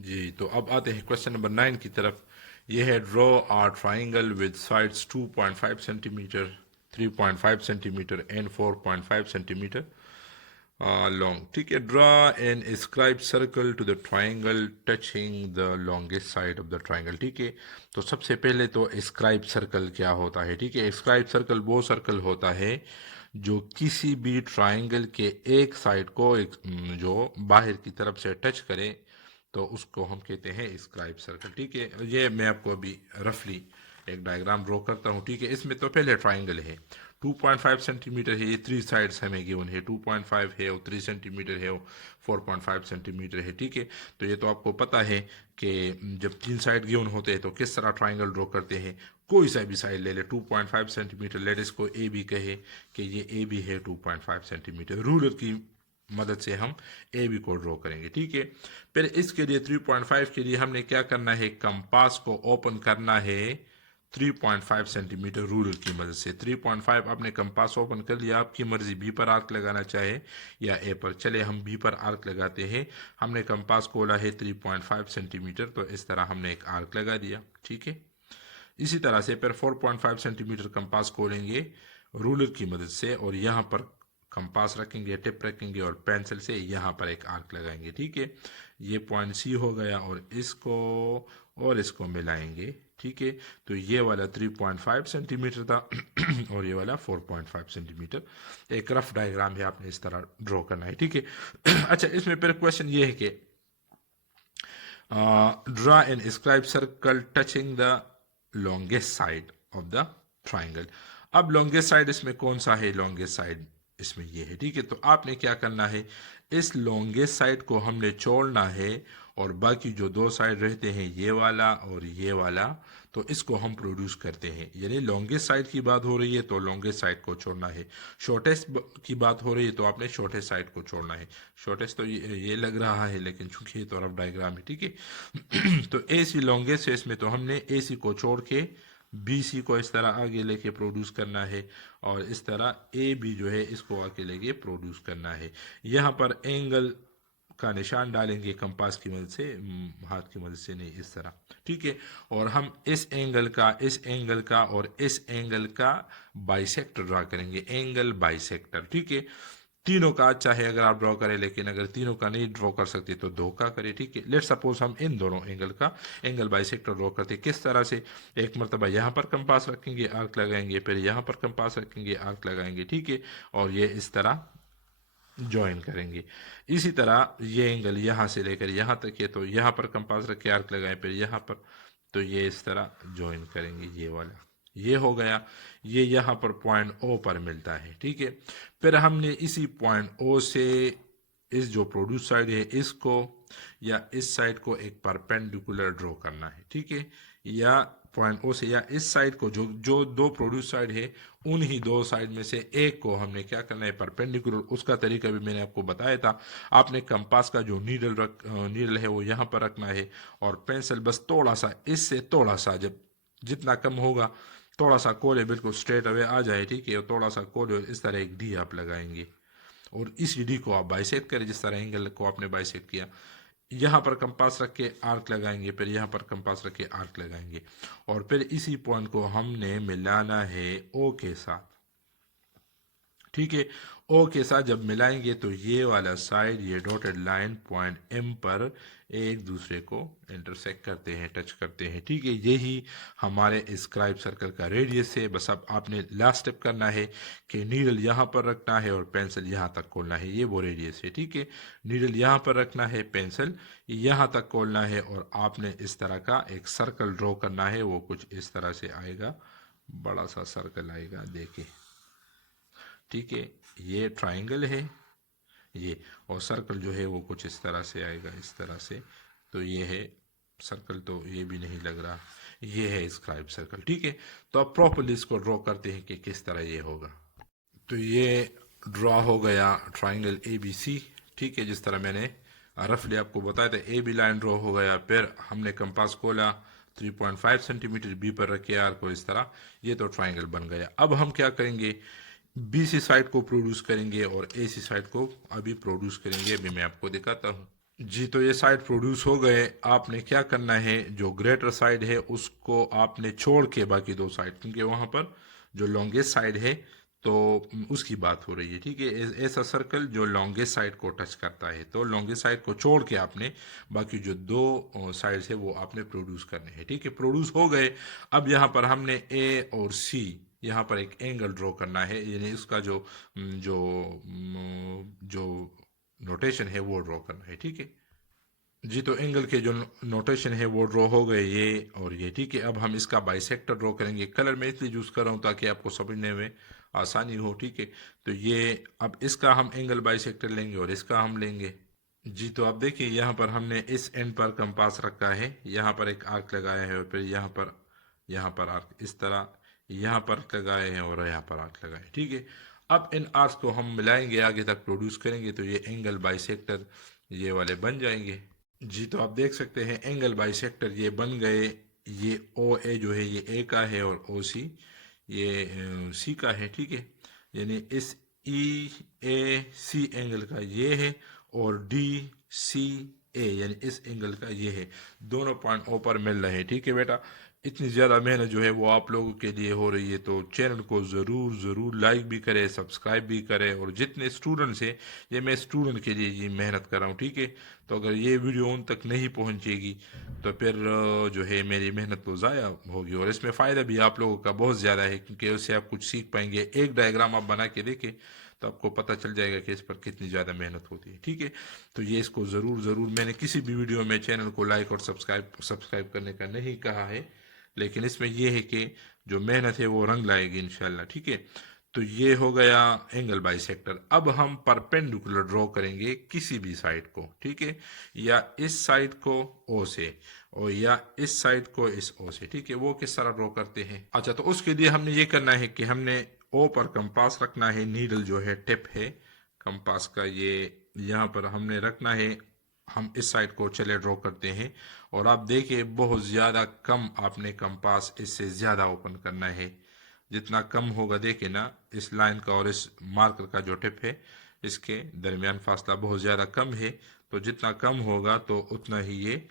जी, तो अब आते हैं क्वेश्चन नंबर 9 की तरफ। ये है draw a triangle with sides 2.5 centimetre, 3.5 centimetre and 4.5 centimetre long. ठीक है, draw an scribe circle to the triangle touching the longest side of the triangle. ठीक है, तो सबसे पहले तो स्क्राइब सर्कल क्या होता है? ठीक है, स्क्राइब सर्कल वो सर्कल होता है जो किसी भी ट्राइंगल के एक साइड को जो बाहर की तरफ से टच करे, तो उसको हम कहते हैं स्क्राइब सर्कल। ठीक है, ये मैं आपको अभी रफली एक डायग्राम ड्रॉ करता हूँ। ठीक है, इसमें तो पहले ट्राइंगल है, 2.5 सेंटीमीटर है, ये 3 साइड्स हमें गिवन है, 2.5 है और 3 सेंटीमीटर है और 4.5 सेंटीमीटर है। ठीक है, तो ये तो आपको पता है कि जब 3 साइड गिवन होते हैं तो किस तरह ट्राइंगल ड्रॉ करते हैं। कोई सा भी साइड ले ले, 2.5 सेंटीमीटर, लेट इसको ए बी कहे कि ये ए बी है 2.5 सेंटीमीटर, रूलर की मदद से हम ए बी को ड्रॉ करेंगे। ठीक है, फिर इसके लिए 3.5 के लिए हमने क्या करना है, कंपास को ओपन करना है 3.5 सेंटीमीटर रूलर की मदद से। 3.5 आपने कंपास ओपन कर लिया, आपकी मर्जी बी पर आर्क लगाना चाहे या ए पर। चले हम बी पर आर्क लगाते हैं। हमने कंपास खोला है 3.5 सेंटीमीटर, तो इस तरह हमने एक आर्क लगा दिया। ठीक है, इसी तरह से फिर 4.5 सेंटीमीटर कंपास खोलेंगे रूलर की मदद से और यहाँ पर कंपास रखेंगे, टिप रखेंगे और पेंसिल से यहाँ पर एक आर्क लगाएंगे। ठीक है, ये पॉइंट सी हो गया और इसको मिलाएंगे। ठीक है, तो ये वाला 3.5 सेंटीमीटर था और ये वाला 4.5 सेंटीमीटर। एक रफ डायग्राम है, आपने इस तरह ड्रॉ करना है। ठीक है अच्छा, इसमें फिर क्वेश्चन ये है कि draw an inscribed circle touching the longest side of the triangle। अब longest side इसमें कौन सा है? longest side इसमें ये है। ठीक है, तो आपने क्या करना है, इस longest side को हमने छोड़ना है और बाकी जो दो साइड रहते हैं, ये वाला और ये वाला, तो इसको हम प्रोड्यूस करते हैं। यानी लॉन्गेस्ट साइड की बात हो रही है तो लॉन्गेस्ट साइड को छोड़ना है, शॉर्टेस्ट की बात हो रही है तो आपने शॉर्टेस्ट साइड को छोड़ना है। शॉर्टेस्ट तो ये लग रहा है, लेकिन चूंकि ये तो रफ डायग्राम है। ठीक है तो ए सी लॉन्गेस्ट है, इसमें तो हमने ए सी को छोड़ के बी सी को इस तरह आगे लेके प्रोड्यूस करना है और इस तरह ए बी जो है इसको आगे लेके प्रोड्यूस करना है। यहाँ पर एंगल का निशान डालेंगे कंपास की मदद से, हाथ की मदद से नहीं, इस तरह। ठीक है, और हम इस एंगल का, इस एंगल का और इस एंगल का बाइसेक्टर ड्रा करेंगे, एंगल बाइसेक्टर। ठीक है, तीनों का अच्छा है अगर आप ड्रॉ करें, लेकिन अगर तीनों का नहीं ड्रॉ कर सकते तो दो का करें। ठीक है, लेट सपोज हम इन दोनों एंगल का एंगल बाइसेक्टर ड्रॉ करते हैं। किस तरह से? एक मरतबा यहाँ पर कंपास रखेंगे, आर्क लगाएंगे, फिर यहाँ पर कंपास रखेंगे, आर्क लगाएंगे। ठीक है, और ये इस तरह ज्वाइन करेंगे। इसी तरह ये एंगल यहाँ से लेकर यहाँ तक है, तो यहाँ पर कंपास रख के आर्क लगाएं, फिर यहाँ पर, तो ये इस तरह ज्वाइन करेंगे। ये वाला ये हो गया, ये यहाँ पर पॉइंट ओ पर मिलता है। ठीक है, फिर हमने इसी पॉइंट ओ से इस जो प्रोड्यूस साइड है इसको या इस साइड को एक परपेंडिकुलर ड्रॉ करना है। ठीक है, या पॉइंट ओ से या इस साइड को, जो जो दो प्रोड्यूस साइड है उन ही दो साइड में से एक को हमने क्या करना है, परपेंडिकुलर। उसका तरीका भी मैंने आपको बताया था। आपने कंपास का जो नीडल है वो यहाँ पर रखना है और पेंसिल बस थोड़ा सा, इससे थोड़ा सा, जब जितना कम होगा, थोड़ा सा कोले बिल्कुल स्ट्रेट अवे आ जाए। ठीक है, और थोड़ा सा कोले इस तरह एक डी आप लगाएंगे और इस डी को आप बाइसेक्ट करें जिस तरह एंगल को आपने बाइसेक्ट किया। यहाँ पर कंपास रख के आर्क लगाएंगे, फिर यहाँ पर कंपास रख के आर्क लगाएंगे और फिर इसी पॉइंट को हमने मिलाना है ओ के साथ। ठीक है, ओ के साथ जब मिलाएंगे तो ये वाला साइड, ये डॉटेड लाइन पॉइंट एम पर एक दूसरे को इंटरसेक्ट करते हैं, टच करते हैं। ठीक है, यही हमारे स्क्राइब सर्कल का रेडियस है। बस अब आपने लास्ट स्टेप करना है कि नीडल यहाँ पर रखना है और पेंसिल यहाँ तक खोलना है, ये वो रेडियस है। ठीक है, नीडल यहाँ पर रखना है, पेंसिल यहाँ तक खोलना है और आपने इस तरह का एक सर्कल ड्रॉ करना है। वो कुछ इस तरह से आएगा, बड़ा सा सर्कल आएगा, देखिए। ठीक है, ये ट्राइंगल है ये, और सर्कल जो है वो कुछ इस तरह से आएगा, इस तरह से। तो ये है सर्कल, तो ये भी नहीं लग रहा, ये है स्क्राइब सर्कल। ठीक है, तो अब प्रॉपरली इसको ड्रॉ करते हैं कि किस तरह ये होगा। तो ये ड्रॉ हो गया ट्राइंगल ए बी सी। ठीक है, जिस तरह मैंने रफली आपको बताया था, ए बी लाइन ड्रॉ हो गया। फिर हमने कंपास खोला, 3.5 सेंटीमीटर बी पर रखे आर को, इस तरह ये तो ट्राइंगल बन गया। अब हम क्या करेंगे, बी सी साइड को प्रोड्यूस करेंगे और ए सी साइड को अभी प्रोड्यूस करेंगे। अभी मैं आपको दिखाता हूँ। जी, तो ये साइड प्रोड्यूस हो गए। आपने क्या करना है, जो ग्रेटर साइड है उसको आपने छोड़ के बाकी दो साइड, क्योंकि वहां पर जो लॉन्गेस्ट साइड है तो उसकी बात हो रही है, ठीक है। ऐसा सर्कल जो लॉन्गेस्ट साइड को टच करता है, तो लॉन्गेस्ट साइड को छोड़ के आपने बाकी जो दो साइड्स है वो आपने प्रोड्यूस करने हैं, ठीक है। प्रोड्यूस हो गए। अब यहाँ पर हमने ए और सी, यहाँ पर एक एंगल ड्रॉ करना है, यानी उसका जो नोटेशन है वो ड्रॉ करना है, ठीक है। जी, तो एंगल के जो नोटेशन है वो ड्रॉ हो गए, ये और ये, ठीक है। अब हम इसका बाइसेक्टर ड्रॉ करेंगे। कलर मैं इसलिए यूज़ कर रहा हूँ ताकि आपको समझने में आसानी हो, ठीक है। तो ये अब इसका हम एंगल बाइसेक्टर लेंगे और इसका हम लेंगे। जी, तो आप देखिए यहाँ पर हमने इस एंड पर कंपास रखा है, यहाँ पर एक आर्क लगाया है और फिर यहाँ पर आर्क इस तरह यहाँ पर लगाए हैं और यहाँ पर आर्क लगाए, ठीक है। अब इन आर्क्स को हम मिलाएंगे, आगे तक प्रोड्यूस करेंगे, तो ये एंगल बाइसेक्टर ये वाले बन जाएंगे। जी, तो आप देख सकते हैं एंगल बाइसेक्टर ये बन गए। ये ओ ए जो है ये ए का है और ओ सी ये सी का है, ठीक है। यानी इस ई ए सी एंगल का ये है और डी सी ए यानी इस एंगल का ये है। दोनों पॉइंट ओ पर मिल रहे हैं, ठीक है बेटा। इतनी ज़्यादा मेहनत जो है वो आप लोगों के लिए हो रही है, तो चैनल को ज़रूर ज़रूर लाइक भी करें, सब्सक्राइब भी करें। और जितने स्टूडेंट्स हैं, ये मैं स्टूडेंट के लिए ये मेहनत कर रहा हूँ, ठीक है। तो अगर ये वीडियो उन तक नहीं पहुँचेगी तो फिर जो है मेरी मेहनत तो ज़ाया होगी। और इसमें फ़ायदा भी आप लोगों का बहुत ज़्यादा है, क्योंकि उससे आप कुछ सीख पाएंगे। एक डायग्राम आप बना के देखें तो आपको पता चल जाएगा कि इस पर कितनी ज़्यादा मेहनत होती है, ठीक है। तो ये इसको ज़रूर ज़रूर, मैंने किसी भी वीडियो में चैनल को लाइक और सब्सक्राइब करने का नहीं कहा है, लेकिन इसमें यह है कि जो मेहनत है वो रंग लाएगी इंशाल्लाह, ठीक है। तो ये हो गया एंगल बाइसेक्टर। अब हम परपेंडिकुलर ड्रॉ करेंगे किसी भी साइड को, ठीक है। या इस साइड को ओ से और या इस साइड को इस ओ से, ठीक है। वो किस तरह ड्रॉ करते हैं? अच्छा, तो उसके लिए हमने ये करना है कि हमने ओ पर कंपास रखना है, नीडल जो है टिप है कंपास का ये यहाँ पर हमने रखना है। हम इस साइड को चले ड्रॉ करते हैं और आप देखिए बहुत ज़्यादा कम आपने कंपास इससे ज़्यादा ओपन करना है। जितना कम होगा देखिए ना, इस लाइन का और इस मार्कर का जो टिप है इसके दरमियान फासला बहुत ज़्यादा कम है, तो जितना कम होगा तो उतना ही ये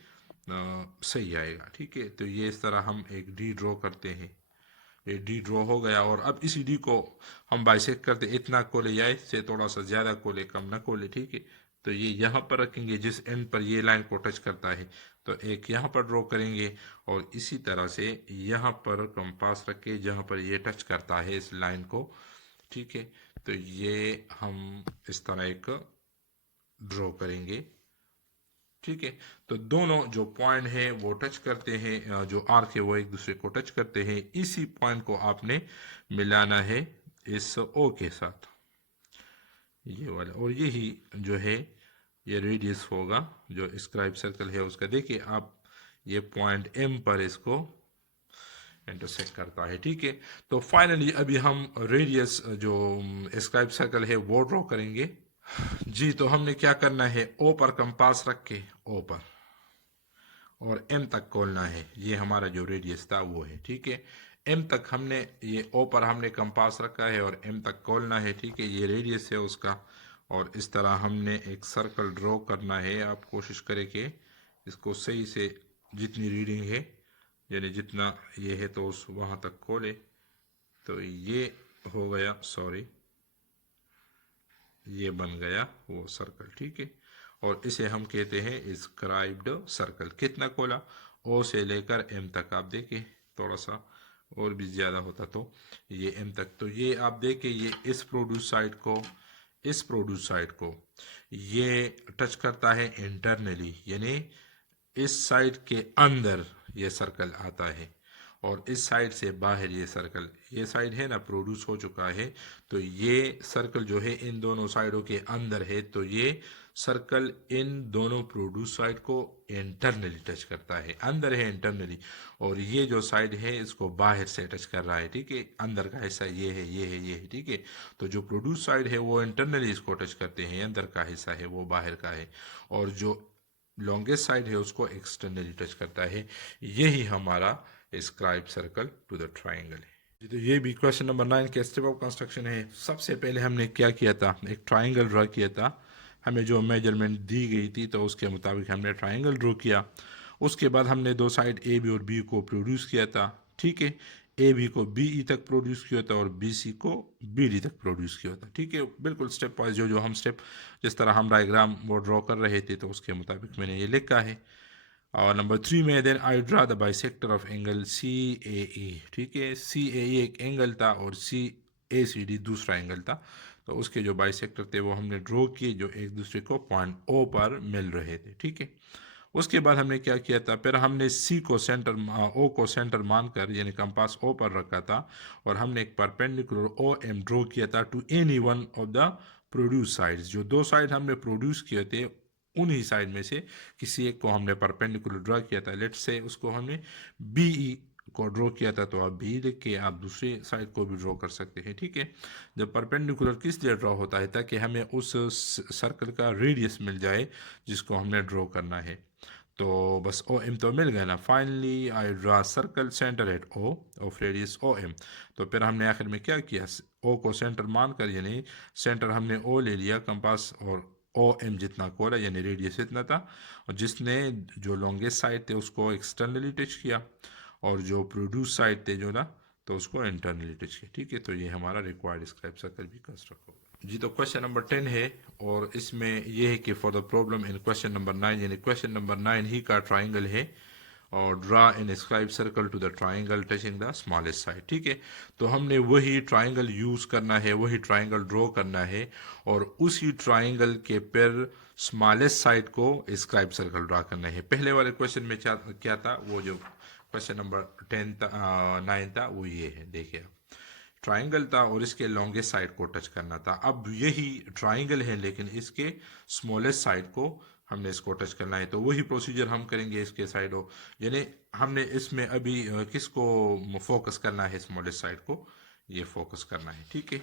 सही आएगा, ठीक है। तो ये इस तरह हम एक डी ड्रॉ करते हैं। ये डी ड्रॉ हो गया और अब इसी डी को हम बाइसेक्ट करते, इतना कोले या इससे थोड़ा सा ज़्यादा कोले कम ना कोले, ठीक है। तो ये यहाँ पर रखेंगे जिस एंड पर ये लाइन को टच करता है, तो एक यहाँ पर ड्रॉ करेंगे और इसी तरह से यहाँ पर कंपास रख के जहाँ पर ये टच करता है इस लाइन को, ठीक है। तो ये हम इस तरह एक ड्रॉ करेंगे, ठीक है। तो दोनों जो पॉइंट है वो टच करते हैं, जो आर्क है वो एक दूसरे को टच करते हैं। इसी पॉइंट को आपने मिलाना है इस ओ के साथ, ये वाला। और यही जो है ये रेडियस होगा जो स्क्राइब सर्कल है उसका। देखिए आप ये पॉइंट एम पर इसको इंटरसेक्ट करता है, ठीक है। तो फाइनली अभी हम रेडियस जो स्क्राइब सर्कल है वो ड्रॉ करेंगे। जी, तो हमने क्या करना है, ओ पर कंपास रख के ओ पर और एम तक खोलना है। ये हमारा जो रेडियस था वो है, ठीक है। एम तक हमने ये ओ पर हमने कंपास रखा है और एम तक खोलना है, ठीक है। ये रेडियस है उसका और इस तरह हमने एक सर्कल ड्रॉ करना है। आप कोशिश करें कि इसको सही से जितनी रीडिंग है यानी जितना ये है तो उस वहाँ तक खोले। तो ये हो गया, सॉरी, ये बन गया वो सर्कल, ठीक है। और इसे हम कहते हैं स्क्राइब्ड सर्कल। कितना खोला, ओ से लेकर एम तक। आप देखिए थोड़ा सा और भी ज़्यादा होता तो ये एम तक। तो ये आप देखिए ये इस प्रोड्यूस साइड को इस प्रोड्यूस साइड को ये टच करता है इंटरनली, यानी इस साइड के अंदर ये सर्कल आता है और इस साइड से बाहर ये सर्कल। ये साइड है ना प्रोड्यूस हो चुका है, तो ये सर्कल जो है इन दोनों साइडों के अंदर है। तो ये सर्कल इन दोनों प्रोड्यूस साइड को इंटरनली टच करता है, अंदर है इंटरनली। और ये जो साइड है इसको बाहर से टच कर रहा है, ठीक है। अंदर का हिस्सा ये है, ये है, ये है, ठीक है। तो जो प्रोड्यूस साइड है वो इंटरनली इसको टच करते हैं, अंदर का हिस्सा है वो बाहर का है। और जो लॉन्गेस्ट साइड है उसको एक्सटर्नली टच करता है। यही हमारा scribe circle to the triangle है। तो ये भी क्वेश्चन नंबर 9 के स्टेप ऑफ कंस्ट्रक्शन है। सबसे पहले हमने क्या किया था, एक ट्राइंगल ड्रा किया था हमें जो मेजरमेंट दी गई थी तो उसके मुताबिक हमने ट्राइंगल ड्रॉ किया। उसके बाद हमने दो साइड ए बी और बी को प्रोड्यूस किया था, ठीक है। ए बी को बी ई तक प्रोड्यूस किया था और बी सी को बी डी तक प्रोड्यूस किया था, ठीक है। बिल्कुल स्टेप वाइज जो जो हम स्टेप जिस तरह हम डायग्राम वो ड्रॉ कर रहे थे तो उसके मुताबिक मैंने ये लिखा है। और नंबर 3 में then I draw the bisector of angle C A E, ठीक है। सी ए ई एक एंगल था और सी ए सी डी दूसरा एंगल था। तो उसके जो बाइसेक्टर थे वो हमने ड्रॉ किए जो एक दूसरे को पॉइंट ओ पर मिल रहे थे, ठीक है। उसके बाद हमने क्या किया था, फिर हमने सी को सेंटर ओ को सेंटर मानकर यानी कंपास ओ पर रखा था और हमने एक परपेंडिकुलर ओ एम ड्रॉ किया था to any one of the produce sides. जो दो साइड हमने प्रोड्यूस किए थे उन्हीं साइड में से किसी एक को हमने परपेंडिकुलर ड्रॉ किया था। लेट्स से उसको हमने बी ई को ड्रॉ किया था, तो आप बी लिख के आप दूसरी साइड को भी ड्रॉ कर सकते हैं, ठीक है। जब परपेंडिकुलर किस लिए ड्रॉ होता है, ताकि हमें उस सर्कल का रेडियस मिल जाए जिसको हमने ड्रॉ करना है। तो बस ओ एम तो मिल गया ना। Finally I draw circle centre at O of radius O M. तो फिर हमने आखिर में क्या किया, ओ को सेंटर मानकर यानी सेंटर हमने ओ ले लिया कंपास और ओ एम जितना कोरा यानी रेडियस इतना था, और जिसने जो लॉन्गेस्ट साइड थे उसको एक्सटर्नली टच किया और जो प्रोड्यूस साइड थे जो ना तो उसको इंटरनली टच किया, ठीक है। तो ये हमारा रिक्वायर्ड स्क्राइब सर्कल भी कंस्ट्रक्ट होगा। जी, तो क्वेश्चन नंबर 10 है और इसमें यह है कि for the problem in question number 9 यानी क्वेश्चन नंबर 9 ही का ट्राइंगल है और draw an scribe circle to the triangle touching the smallest side, ठीक है। तो हमने वही ट्राइंगल यूज करना है, वही ट्राइंगल ड्रॉ करना है और उसी ट्राइंगल के पर स्मॉलेस्ट साइड को स्क्राइब सर्कल ड्रा करना है। पहले वाले क्वेश्चन में क्या था, वो जो क्वेश्चन नंबर 10 था 9 था वो ये है, देखिए आप ट्राइंगल था और इसके लॉन्गेस्ट साइड को टच करना था। अब यही ट्राइंगल है लेकिन इसके स्मॉलेस्ट साइड को हमने इसको टच करना है, तो वही प्रोसीजर हम करेंगे इसके साइड हो, यानी हमने इसमें अभी किसको फोकस करना है, स्मॉलेस्ट साइड को ये फोकस करना है, ठीक है।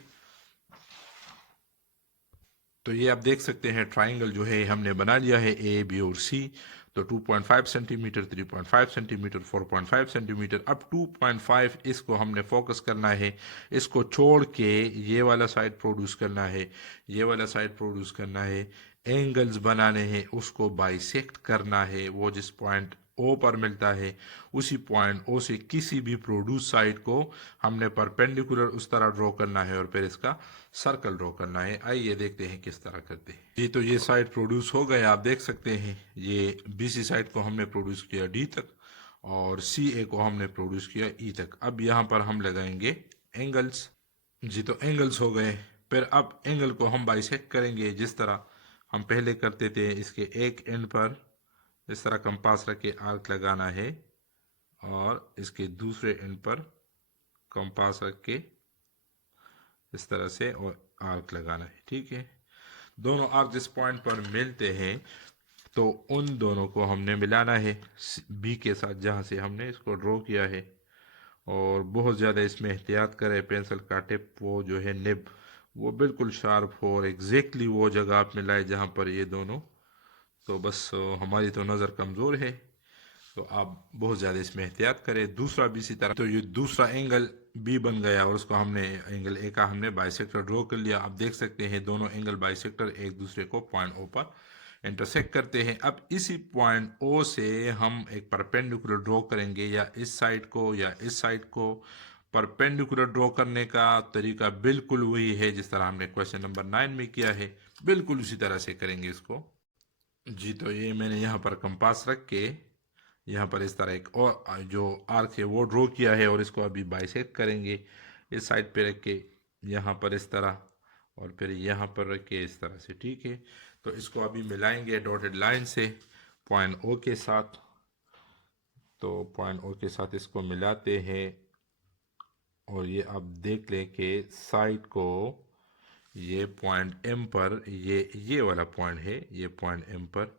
तो ये आप देख सकते हैं ट्राइंगल जो है हमने बना लिया है ए बी और सी। तो 2.5 सेंटीमीटर, 3.5 सेंटीमीटर, 4.5 सेंटीमीटर। अब 2.5 इसको हमने फोकस करना है, इसको छोड़ के ये वाला साइड प्रोड्यूस करना है, ये वाला साइड प्रोड्यूस करना है, एंगल्स बनाने हैं, उसको बाइसेक्ट करना है। वो जिस पॉइंट ओ पर मिलता है उसी पॉइंट ओ से किसी भी प्रोड्यूस साइड को हमने परपेंडिकुलर उस तरह ड्रॉ करना है और फिर इसका सर्कल ड्रॉ करना है। आइए देखते हैं किस तरह करते हैं। जी, तो ये साइड प्रोड्यूस हो गए, आप देख सकते हैं। ये बी सी साइड को हमने प्रोड्यूस किया डी तक और सी ए को हमने प्रोड्यूस किया ई तक। अब यहाँ पर हम लगाएंगे एंगल्स। जी, तो एंगल्स हो गए। फिर अब एंगल को हम बाइसेक्ट करेंगे जिस तरह हम पहले करते थे। इसके एक एंड पर इस तरह कंपास रख के आर्क लगाना है और इसके दूसरे एंड पर कंपास रख के इस तरह से और आर्क लगाना है, ठीक है। दोनों आर्क जिस पॉइंट पर मिलते हैं तो उन दोनों को हमने मिलाना है बी के साथ जहाँ से हमने इसको ड्रॉ किया है। और बहुत ज़्यादा इसमें एहतियात करें, पेंसिल का टिप वो जो है निब वो बिल्कुल शार्प हो और एग्जैक्टली वो जगह आप मिलाए जहाँ पर ये दोनों। तो बस हमारी तो नज़र कमज़ोर है तो आप बहुत ज़्यादा इसमें एहतियात करें। दूसरा भी इसी तरह। तो ये दूसरा एंगल बी बन गया और उसको हमने एंगल ए का हमने बाइसेक्टर ड्रॉ कर लिया। आप देख सकते हैं दोनों एंगल बाइसेक्टर एक दूसरे को पॉइंट ओ पर इंटरसेक्ट करते हैं। अब इसी पॉइंट ओ से हम एक परपेंडिकुलर ड्रॉ करेंगे, या इस साइड को या इस साइड को। परपेंडिकुलर ड्रॉ करने का तरीका बिल्कुल वही है जिस तरह हमने क्वेश्चन नंबर 9 में किया है, बिल्कुल उसी तरह से करेंगे इसको। जी, तो ये मैंने यहाँ पर कंपास रख के यहाँ पर इस तरह एक और जो आर्क है वो ड्रॉ किया है और इसको अभी बाइसेक्ट करेंगे इस साइड पे रख के यहाँ पर इस तरह और फिर यहाँ पर रख के इस तरह से, ठीक है। तो इसको अभी मिलाएंगे डॉटेड लाइन से पॉइंट ओ के साथ। तो पॉइंट ओ के साथ इसको मिलाते हैं और ये आप देख लें कि साइड को ये पॉइंट एम पर ये वाला पॉइंट है, ये पॉइंट एम पर।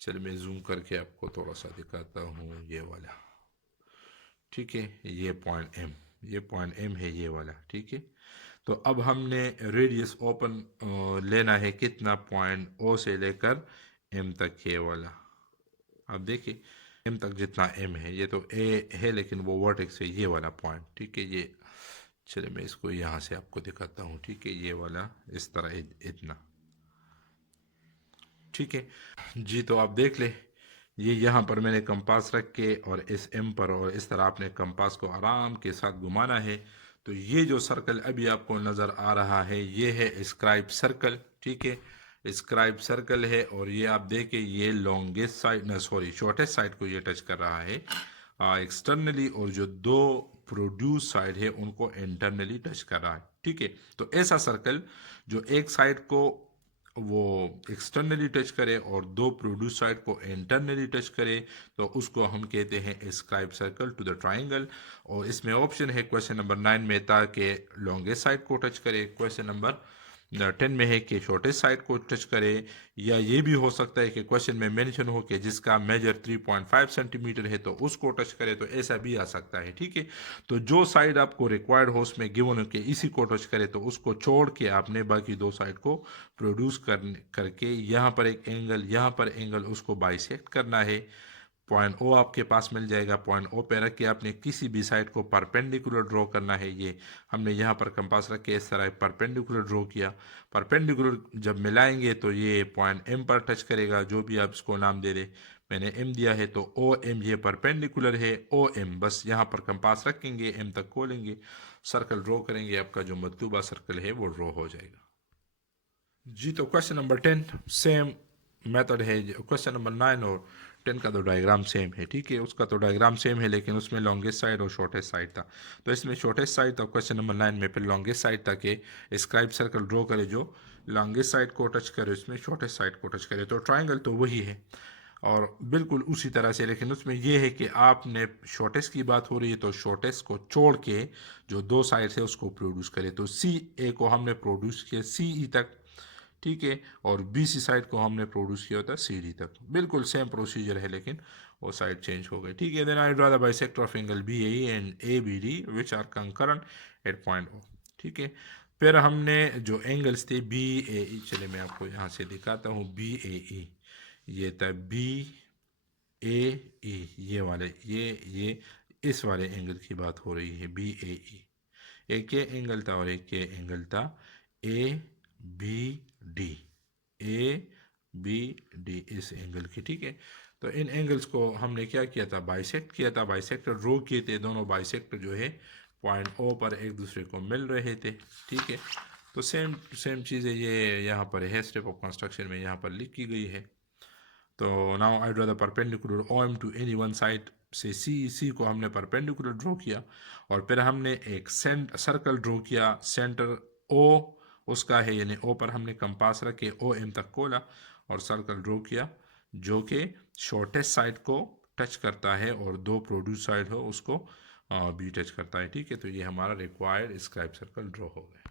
चलिए मैं जूम करके आपको थोड़ा सा दिखाता हूँ, ये वाला, ठीक है। ये पॉइंट एम, ये पॉइंट एम है ये वाला, ठीक है। तो अब हमने रेडियस ओपन लेना है कितना, पॉइंट ओ से लेकर एम तक ये वाला। अब देखिए एम तक जितना एम है, ये तो ए है लेकिन वो वर्टेक्स है ये वाला पॉइंट, ठीक है। ये चलिए मैं इसको यहाँ से आपको दिखाता हूँ, ठीक है। ये वाला इस तरह इतना, ठीक है जी। तो आप देख ले, ये यहाँ पर मैंने कंपास रख के और इस एम पर, और इस तरह आपने कंपास को आराम के साथ घुमाना है। तो ये जो सर्कल अभी आपको नज़र आ रहा है ये है स्क्राइब सर्कल। ठीक है, स्क्राइब सर्कल है, और ये आप देखें ये लॉन्गेस्ट साइड न सॉरी शॉर्टेस्ट साइड को ये टच कर रहा है एक्सटर्नली, और जो दो प्रोड्यूस साइड है उनको इंटरनली टच कर रहा है। ठीक है, तो ऐसा सर्कल जो एक साइड को वो एक्सटर्नली टच करे और दो प्रोड्यूस साइड को इंटरनली टच करे, तो उसको हम कहते हैं scribe circle to the triangle. और इसमें ऑप्शन है क्वेश्चन नंबर 9 में था कि लॉन्गेस्ट साइड को टच करे, क्वेश्चन नंबर 10 में है कि शॉर्टेस्ट साइड को टच करे, या ये भी हो सकता है कि क्वेश्चन में मेंशन हो कि जिसका मेजर 3.5 सेंटीमीटर है तो उसको टच करे, तो ऐसा भी आ सकता है। ठीक है, तो जो साइड आपको रिक्वायर्ड हो उसमें गिवन हो कि इसी को टच करे, तो उसको छोड़ के आपने बाकी दो साइड को प्रोड्यूस करके यहाँ पर एक एंगल, यहाँ पर एंगल, उसको बाइसेक्ट करना है। पॉइंट ओ आपके पास मिल जाएगा। पॉइंट ओ पे रख के आपने किसी भी साइड को परपेंडिकुलर ड्रॉ करना है। ये हमने यहाँ पर कंपास रख के इस तरह परपेंडिकुलर ड्रॉ किया। परपेंडिकुलर जब मिलाएंगे तो ये पॉइंट एम पर टच करेगा, जो भी आप इसको नाम दे दे। मैंने एम दिया है तो ओ एम, ये परपेंडिकुलर है ओ एम। बस यहाँ पर कंपास रखेंगे, एम तक खोलेंगे, सर्कल ड्रॉ करेंगे, आपका जो मतलूबा सर्कल है वो ड्रॉ हो जाएगा जी। तो क्वेश्चन नंबर 10 सेम मेथड है। क्वेश्चन नंबर 9 और 10 का तो डायग्राम सेम है। ठीक है, उसका तो डायग्राम सेम है, लेकिन उसमें लॉन्गेस्ट साइड और शॉर्टेस्ट साइड था। तो इसमें शॉर्टेस्ट साइड था क्वेश्चन नंबर 9 में, फिर लॉन्गेस्ट साइड था कि स्क्राइब सर्कल ड्रॉ करे जो लॉन्गेस्ट साइड को टच करे, उसमें शॉर्टेस्ट साइड को टच करे। तो ट्राइंगल तो वही है और बिल्कुल उसी तरह से, लेकिन उसमें यह है कि आपने शॉर्टेस्ट की बात हो रही है तो शॉर्टेस्ट को छोड़ के जो दो साइड है उसको प्रोड्यूस करे। तो सी ए को हमने प्रोड्यूस किया सी ई तक, ठीक है, और बी सी साइड को हमने प्रोड्यूस किया होता सी डी तक। बिल्कुल सेम प्रोसीजर है, लेकिन वो साइड चेंज हो गई। ठीक है, then I draw the bisector of angle B A and A B D which are concurrent at point O. ठीक है, फिर हमने जो एंगल्स थे बी ए ई, चले मैं आपको यहाँ से दिखाता हूँ। बी ए ई ये था बी ए ई, ये वाले ये इस वाले एंगल की बात हो रही है बी ए ई। एक ये एंगल था और एक ये एंगल था A B D, A B D इस एंगल की। ठीक है, तो इन एंगल्स को हमने क्या किया था, बाइसेक्ट किया था, बाइसेक्टर ड्रॉ किए थे। दोनों बाइसेक्टर जो है पॉइंट ओ पर एक दूसरे को मिल रहे थे। ठीक है, तो सेम सेम चीज़ है, ये यहाँ पर है स्टेप ऑफ कंस्ट्रक्शन में यहाँ पर लिख की गई है। तो now I draw the perpendicular O M to any one side से सी को हमने परपेंडिकुलर ड्रॉ किया, और फिर हमने एक सर्कल ड्रॉ किया सेंटर ओ उसका है, यानी ओ पर हमने कंपास रखे ओ एम तक खोला और सर्कल ड्रॉ किया जो कि शॉर्टेस्ट साइड को टच करता है और दो प्रोड्यूस साइड हो उसको भी टच करता है। ठीक है, तो ये हमारा रिक्वायर्ड स्क्राइब सर्कल ड्रॉ हो गया।